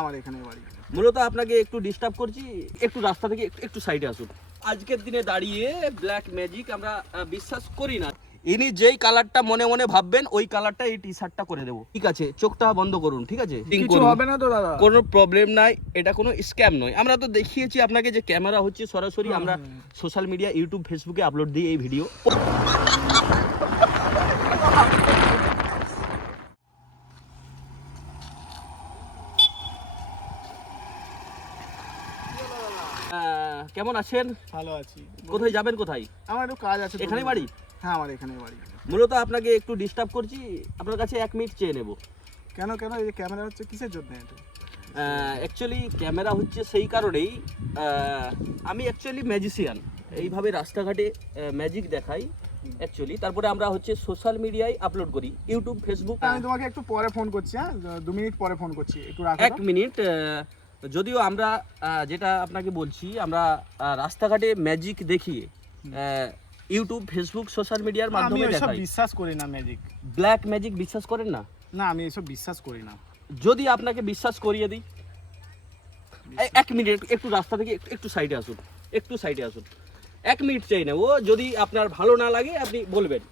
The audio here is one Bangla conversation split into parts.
আমার এখানে বাড়ি। মূলত আপনাকে একটু ডিস্টার্ব করছি, একটু রাস্তা থেকে একটু সাইডে আসুন। আজকের দিনে দাঁড়িয়ে ব্ল্যাক ম্যাজিক আমরা বিশ্বাস করি না। ইনি যেই কালারটা মনে মনে ভাববেন ওই কালারটা এই টি শার্টটা করে দেবো, ঠিক আছে? চোখটা বন্ধ করুন, ঠিক আছে? কিছু হবে না তো দাদা? কোনো প্রবলেম নাই, এটা কোনো স্ক্যাম নয়। আমরা তো দেখিয়েছি আপনাকে যে ক্যামেরা হচ্ছে সরাসরি আমরা সোশ্যাল মিডিয়া ইউটিউব ফেসবুকে আপলোড দিই এই ভিডিও। কেমন আছেন? ভালো আছি। কোথায় যাবেন? কোথায়? আমার একটু কাজ আছে। এখানে বাড়ি? হ্যাঁ, আমার এখানে বাড়ি। মূলত আপনাকে একটু ডিস্টার্ব করছি, আপনার কাছে 1 মিনিট চেয়ে নেব। কেন কেন? এই যে ক্যামেরা হচ্ছে কিসের জন্য এটা? অ্যাকচুয়ালি ক্যামেরা হচ্ছে সেই কারণেই, আমি অ্যাকচুয়ালি ম্যাজিশিয়ান, এইভাবে রাস্তাঘাটে ম্যাজিক দেখাই অ্যাকচুয়ালি। তারপরে আমরা হচ্ছে সোশ্যাল মিডিয়ায় আপলোড করি, ইউটিউব ফেসবুক। আমি তোমাকে একটু পরে ফোন করছি। হ্যাঁ, 2 মিনিট পরে ফোন করছি, একটু রাখো। 1 মিনিট। যদিও আমরা যেটা আপনাকে বলছি, আমরা রাস্তাঘাটে ম্যাজিক দেখিয়ে ইউটিউব ফেসবুক সোশ্যাল মিডিয়ার মাধ্যমে আমি এসব দেখাই। বিশ্বাস করি না ম্যাজিক। ব্ল্যাক ম্যাজিক বিশ্বাস করেন না? না, আমি এসব বিশ্বাস করি না। যদি আপনাকে বিশ্বাস করিয়ে দিই, 1 মিনিট একটু রাস্তা থেকে একটু সাইডে আসুন, একটু সাইডে আসুন। 1 মিনিট চাই না, ও যদি আপনার ভালো না লাগে আপনি বলবেন।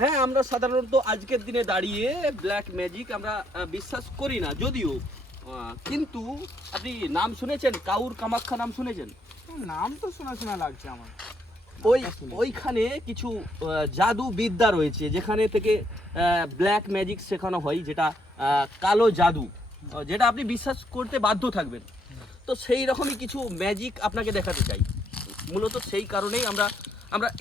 হ্যাঁ, আমরা সাধারণত আজকের দিনে দাঁড়িয়ে ব্ল্যাক ম্যাজিক আমরা বিশ্বাস করি না যদিও, কিন্তু আপনি নাম শুনেছেন? কাউর কামাখ্যা নাম শুনেছেন? নাম তো শোনা শোনা লাগছে আমার। ওইখানে কিছু জাদু বিদ্যা রয়েছে যেখানে থেকে ব্ল্যাক ম্যাজিক শেখানো হয়, যেটা কালো জাদু, যেটা আপনি বিশ্বাস করতে বাধ্য থাকবেন। তো সেই রকমই কিছু ম্যাজিক আপনাকে দেখাতে চাই। মূলত সেই কারণেই আমরা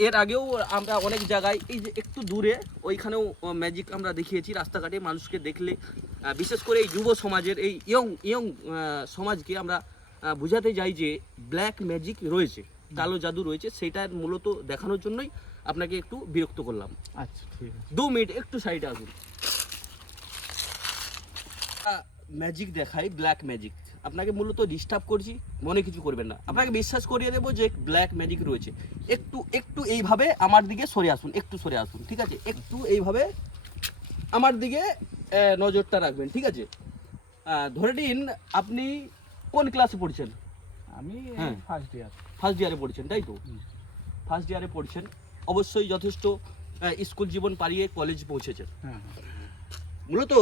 এর আগেও আমরা অনেক জায়গায়, এই যে একটু দূরে ওইখানেও ম্যাজিক আমরা দেখিয়েছি রাস্তাঘাটে মানুষকে দেখলে, বিশেষ করে এই যুব সমাজের, এই ইয়ং সমাজকে আমরা বোঝাতে যাই যে ব্ল্যাক ম্যাজিক রয়েছে, কালো জাদু রয়েছে। সেটার মূলত দেখানোর জন্যই আপনাকে একটু বিরক্ত করলাম। আচ্ছা, ঠিক আছে। 2 মিনিট একটু সাইডে আসুন। ম্যাজিক দেখাই, ব্ল্যাক ম্যাজিক। আপনাকে মূলত ডিস্টার্ব করছি, মনে কিছু করবেন না। আপনাকে বিশ্বাস করিয়ে দেবো যে ব্ল্যাক ম্যাজিক রয়েছে। একটু এইভাবে আমার দিকে সরে আসুন, একটু সরে আসুন, ঠিক আছে? একটু এইভাবে আমার দিকে নজরটা রাখবেন, ঠিক আছে? ধরে নিন আপনি কোন ক্লাসে পড়ছেন? আমি হ্যাঁ, ফার্স্ট ইয়ার। ফার্স্ট ইয়ারে পড়ছেন, তাই তো? ফার্স্ট ইয়ারে পড়ছেন, অবশ্যই যথেষ্ট স্কুল জীবন পাড়িয়ে কলেজ পৌঁছেছেন। হ্যাঁ, মূলত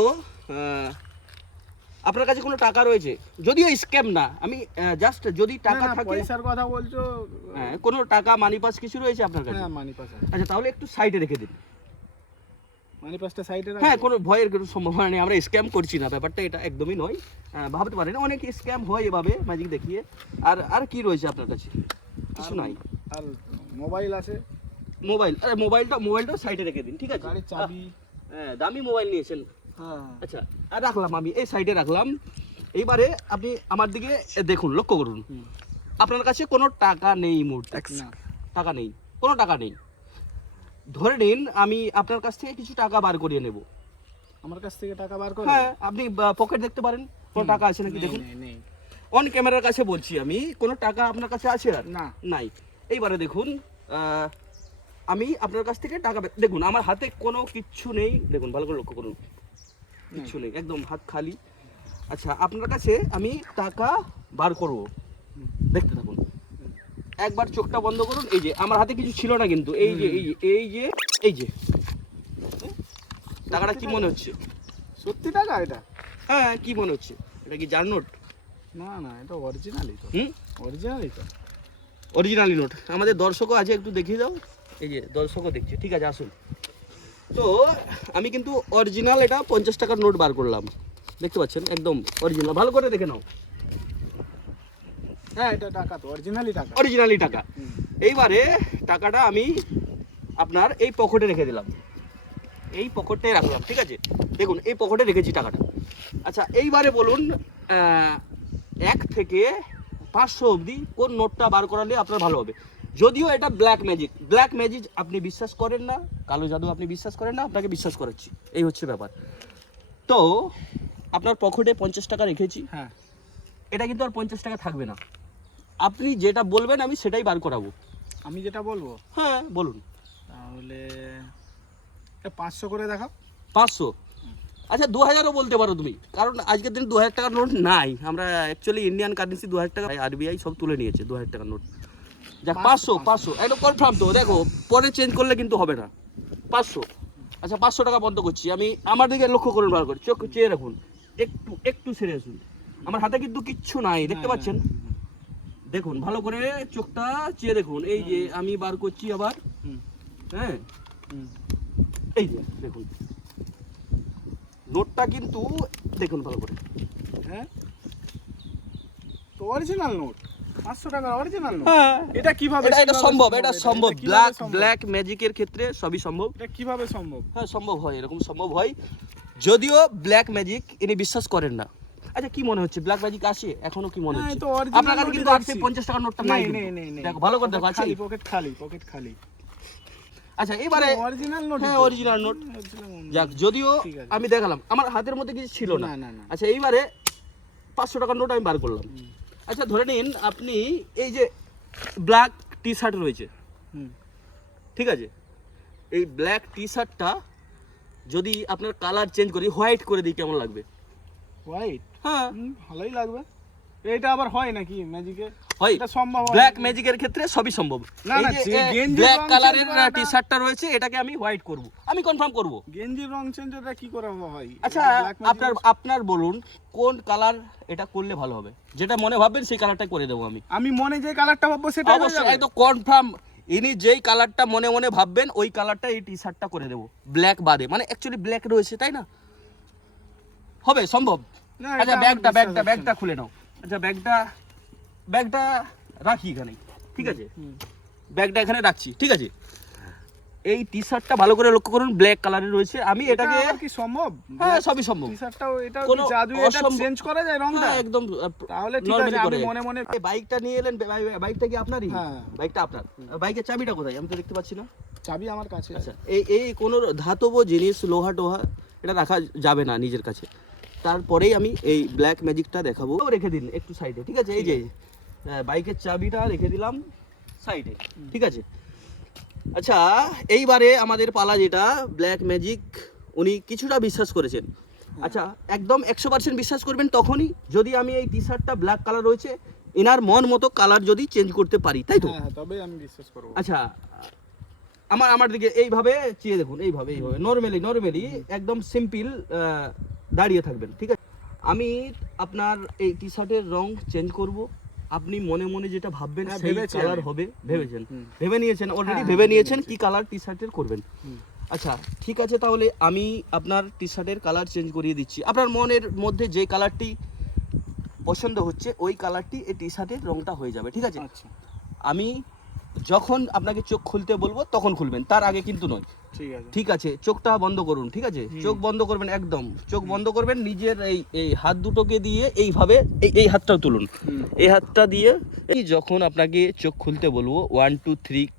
আপনার কাছে কোনো টাকা রয়েছে, যদিও স্ক্যাম না, আমি জাস্ট যদি টাকা থাকে। পয়সার কথা বলছো? হ্যাঁ, কোনো টাকা মানি পাস কিছু রয়েছে আপনার কাছে? হ্যাঁ, মানি পাস আছে। আচ্ছা, তাহলে একটু সাইডে রেখে দিন। মানি পাসটা সাইডে রাখো। হ্যাঁ, কোনো ভয়ের কোনো সম্ভাবনা নেই, আমরা স্ক্যাম করছি না, ব্যাপারটা এটা একদমই নয়। ভাবতে পারেন অনেক স্ক্যাম হয় এভাবে ম্যাজিক দেখিয়ে। আর কি রয়েছে আপনার কাছে? কিছু নাই। আর মোবাইল আছে? মোবাইল? আরে মোবাইলটা সাইডে রেখে দিন, ঠিক আছে? গাড়ির চাবি? হ্যাঁ, দামি মোবাইল নিয়েছেন। হ্যাঁ। আচ্ছা, আর রাখলাম, আমি এই সাইডে রাখলাম। এইবারে আপনি আমার দিকে দেখুন, লক্ষ্য করুন। আপনার কাছে কোনো টাকা নেই মুহূর্তে? না, টাকা নেই, কোনো টাকা নেই। ধরে নিন আমি আপনার কাছ থেকে কিছু টাকা বার করিয়ে নেব। আমার কাছ থেকে টাকা বার করে? হ্যাঁ, আপনি পকেট দেখতে পারেন, কোনো টাকা আছে নাকি দেখুন। নেই। অন ক্যামেরার কাছে বলছি আমি, কোনো টাকা আপনার কাছে আছে? আর না, নাই। এইবারে দেখুন, আমি আপনার কাছ থেকে টাকা দেখুন, আমার হাতে কোনো কিচ্ছু নেই, দেখুন ভালো করে লক্ষ্য করুন, কিচ্ছু নেই, একদম হাত খালি। আচ্ছা, আপনার কাছে আমি টাকা বার করব, দেখতে থাকুন। একবার চোখটা বন্ধ করুন। এই যে আমার হাতে কিছু ছিল না, কিন্তু এই যে টাকাটা কি মনে হচ্ছে? সত্যি টাকা এটা? হ্যাঁ, কি মনে হচ্ছে? এটা কি জার নোট? না, এটা অরিজিনালই তো। অরিজিনালই তো। Originally note. আমাদের দর্শকও আছে, একটু দেখিয়ে দাও। এই যে দর্শকও দেখছে, ঠিক আছে, আসুন। তো আমি কিন্তু অরিজিনাল এটা 50 টাকার নোট বার করলাম, দেখতে পাচ্ছেন, একদম অরিজিনাল। ভালো করে দেখে নাও। হ্যাঁ, এটা টাকা তো, অরিজিনালি টাকা। এইবারে টাকাটা আমি আপনার এই পকেটে রেখে দিলাম, এই পকেটে রাখলাম, ঠিক আছে? দেখুন, এই পকেটে রেখেছি টাকাটা। আচ্ছা, এইবারে বলুন 1 থেকে 500 অবধি কোন নোটটা বার করালে আপনার ভালো হবে? যদিও এটা ব্ল্যাক ম্যাজিক আপনি বিশ্বাস করেন না, কালো জাদু আপনি বিশ্বাস করেন না, আপনাকে বিশ্বাস করাচ্ছি, এই হচ্ছে ব্যাপার। তো আপনার পকেটে 50 টাকা রেখেছি। হ্যাঁ, এটা কিন্তু আর 50 টাকা থাকবে না, আপনি যেটা বলবেন আমি সেটাই বার করাবো। আমি যেটা বলবো? হ্যাঁ, বলুন। তাহলে 500 করে দেখাও। 500? আচ্ছা 2000ও বলতে পারো তুমি, কারণ আজকের দিন 2000 টাকার নোট নাই। আমরা অ্যাকচুয়ালি ইন্ডিয়ান কারেন্সি 2000 টাকা আরবিআই সব তুলে নিয়েছে 2000 টাকার নোট। যাক 500 একদম কনফার্ম তো, দেখো পরে চেঞ্জ করলে কিন্তু হবে না। 500, আচ্ছা 500 টাকা বন্ধ করছি আমি। আমার দিকে লক্ষ্য করুন, বার করে চোখ চেয়ে রাখুন, একটু একটু ছেড়ে আসুন। আমার হাতে কিন্তু কিচ্ছু নাই, দেখতে পাচ্ছেন? দেখুন ভালো করে চোখটা চেয়ে দেখুন, এই যে আমি বার করছি আবার। হ্যাঁ এই যে দেখুন নোটটা কিন্তু দেখুন ভালো করে। হ্যাঁ তো অরিজিনাল নোট, 500 টাকার অরিজিনাল নোট। হ্যাঁ এটা কিভাবে এটা সম্ভব, এটা সম্ভব। ব্ল্যাক ম্যাজিকের ক্ষেত্রে সবই সম্ভব। এটা কিভাবে সম্ভব? হ্যাঁ সম্ভব হয়, এরকম সম্ভব হয়, যদিও ব্ল্যাক ম্যাজিক ইনি বিশ্বাস করেন না। আচ্ছা কি মনে হচ্ছে ব্ল্যাক ম্যাজিক আসে এখনো? কি মনে হচ্ছে? আপনার কাছে কিন্তু 50 টাকার নোটটা নাই। দেখো ভালো করে দেখো, আছে পকেট খালি। আচ্ছা এবারে অরিজিনাল নোট। হ্যাঁ অরিজিনাল নোট। যাক যদিও আমি দেখালাম, আমার হাতের মধ্যে কিছু ছিল না। আচ্ছা এইবারে 500 টাকার নোট আমি বার করলাম। আচ্ছা ধরে নিন আপনি এই যে ব্ল্যাক টি শার্ট রয়েছে, ঠিক আছে, এই ব্ল্যাক টি শার্টটা যদি আপনার কালার চেঞ্জ করি, হোয়াইট করে দিই, কেমন লাগবে? হোয়াইট? হ্যাঁ ভালোই লাগবে। এটা আবার হয় নাকি ম্যাজিকে? হয়, এটা সম্ভব। ব্ল্যাক ম্যাজিকের ক্ষেত্রে সবই সম্ভব। এই যে ব্ল্যাক কালারের টি শার্টটা রয়েছে, এটাকে আমি হোয়াইট করব, আমি কনফার্ম করব। গেঞ্জির রং চেঞ্জ এটা কি করে হয়? আচ্ছা আপনার বলুন কোন কালার এটা করলে ভালো হবে? যেটা মনে ভাববেন সেই কালারটাই করে দেবো আমি। আমি মনে যে কালারটা ভাববো সেটা অবশ্যই একদম কনফার্ম। ইনি যেই কালারটা মনে মনে ভাববেন ওই কালারটা এই টি শার্টটা করে দেবো, ব্ল্যাক বাদে। মানে অ্যাকচুয়ালি ব্ল্যাক রয়েছে তাই না? হবে, সম্ভব। আচ্ছা ব্যাগটা খুলে নাও। আচ্ছা ব্যাগটা রাখি এখানে, ঠিক আছে? ব্যাগটা এখানে রাখছি, ঠিক আছে? এই টি শার্টটা ভালো করে লক্ষ্য করুন, ব্ল্যাক কালারের রয়েছে। আমি এটাকে কি সম্ভব? হ্যাঁ সবই সম্ভব। টি শার্টটাও এটা কি জাদু, এটা চেঞ্জ করা যায় রংটা? হ্যাঁ একদম। তাহলে ঠিক আছে, আমি মনে মনে এই বাইকটা নিয়ে এলেন, বাইকটা কি আপনারই? হ্যাঁ বাইকটা আপনার। বাইকের চাবিটা কোথায়? আমি তো দেখতে পাচ্ছি না। চাবি আমার কাছে। আচ্ছা এই কোন ধাতব জিনিস, লোহা টোহা এটা রাখা যাবে না নিজের কাছে। তারপরেই আমি এই ব্ল্যাক ম্যাজিকটা দেখাবো। রেখে দিন একটু সাইডে, ঠিক আছে? এই যে বাইকের চাবিটা রেখে দিলাম সাইডে, ঠিক আছে? আচ্ছা এইবারে আমাদের পালা, যেটা ব্ল্যাক ম্যাজিক উনি কিছুটা বিশ্বাস করেছেন। আচ্ছা একদম 100% বিশ্বাস করবেন তখনই যদি আমি এই টি শার্টটা ব্ল্যাক কালার রয়েছে, এনার মন মতো কালার যদি চেঞ্জ করতে পারি, তাই তো? হ্যাঁ তবে আমি বিশ্বাস করব। আচ্ছা আমার দিকে এইভাবে চেয়ে দেখুন, এইভাবে নরমালি একদম সিম্পল দাঁড়িয়ে থাকবেন, ঠিক আছে? আমি আপনার এই টি শার্টের রং চেঞ্জ করব, আপনি মনে মনে যেটা ভাববেন সেই কালার হবে। ভেবে নিয়েছেন অলরেডি, ভেবে নিয়েছেন কি কালার টি শার্টের করবেন। আচ্ছা ঠিক আছে, তাহলে আমি আপনার টি শার্টের কালার চেঞ্জ করিয়ে দিচ্ছি। আপনার মনের মধ্যে যে কালারটি পছন্দ হচ্ছে ওই কালারটি এই টি শার্টের রংটা হয়ে যাবে, ঠিক আছে? আচ্ছা আমি যখন আপনাকে চোখ খুলতে বলবো তখন খুলবেন, তার আগে কিন্তু নয়। ঠিক আছে চোখটা বন্ধ করুন, ঠিক আছে? চোখ বন্ধ করবেন, একদম চোখ বন্ধ করবেন। নিজের এই হাত দুটোকে দিয়ে এইভাবে এই হাতটাও তুলুন, এই হাতটা দিয়ে যখন আপনাকে চোখ খুলতে বলবো 1 2 3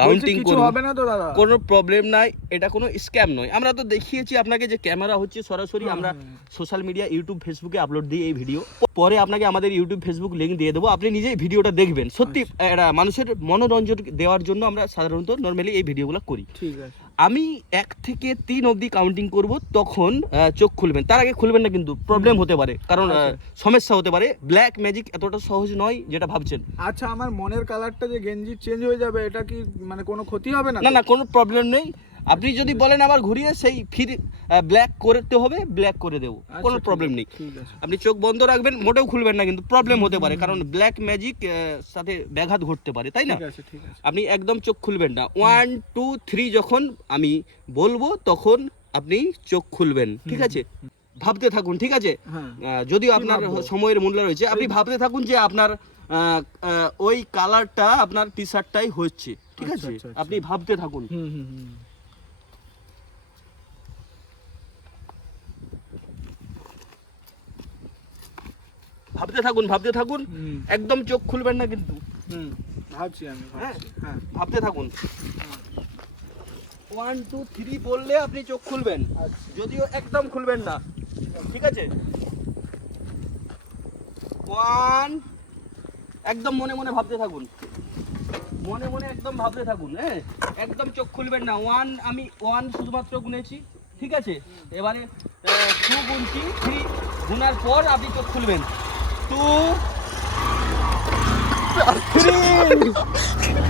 কাউন্টিং করুন। হবে না তো দাদা? কোনো প্রবলেম নাই, এটা কোনো স্ক্যাম নয়। আমরা তো দেখিয়েছি আপনাকে যে ক্যামেরা হচ্ছে সরাসরি, আমরা সোশ্যাল মিডিয়া ইউটিউব ফেসবুকে আপলোড দিই এই ভিডিও। পরে আপনাকে আমাদের ইউটিউব ফেসবুক লিঙ্ক দিয়ে দেবো, আপনি নিজেই ভিডিওটা দেখবেন। সত্যি এটা মানুষের মনোরঞ্জন দেওয়ার জন্য আমরা সাধারণত নর্মালি এই ভিডিওগুলো করি। ঠিক আছে, আমি 1 থেকে 3 অবধি কাউন্টিং করব, তখন চোখ খুলবেন। তার আগে খুলবেন না, কিন্তু প্রবলেম হতে পারে, কারণ সমস্যা হতে পারে। ব্ল্যাক ম্যাজিক এতটা সহজ নয় যেটা ভাবছেন। আচ্ছা আমার মনের কালারটা যে গেঞ্জি চেঞ্জ হয়ে যাবে, এটা কি মানে কোনো ক্ষতি হবে না? না কোনো প্রবলেম নেই। আপনি যদি বলেন আবার ঘুরিয়ে সেই ফির ব্ল্যাক করতে হবে, ব্ল্যাক করে দেবো, কোনো প্রবলেম নেই। আপনি চোখ বন্ধ রাখবেন, মোটেও খুলবেন না, কিন্তু প্রবলেম হতে পারে, কারণ ব্ল্যাক ম্যাজিক সাথে ব্যাঘাত ঘটতে পারে, তাই না? আপনি একদম চোখ খুলবেন না। 1 2 3 যখন আমি বলবো তখন আপনি চোখ খুলবেন, ঠিক আছে? ভাবতে থাকুন, ঠিক আছে? যদিও আপনার সময়ের মূল্য রয়েছে, আপনি ভাবতে থাকুন যে আপনার ওই কালারটা আপনার টি শার্টটাই হচ্ছে, ঠিক আছে? আপনি ভাবতে থাকুন। ভাবতে থাকুন, একদম চোখ খুলবেন না কিন্তু। ভাবছি আমি, ভাবতে থাকুন। 1 2 3 বললে আপনি চোখ খুলবেন, যদিও একদম খুলবেন না, ঠিক আছে? 1 একদম মনে মনে ভাবতে থাকুন, একদম ভাবতে থাকুন। হ্যাঁ একদম চোখ খুলবেন না। 1 আমি 1 শুধুমাত্র গুনেছি, ঠিক আছে? এবারে 2 গুনছি, 3 গুনার পর আপনি চোখ খুলবেন। 2 3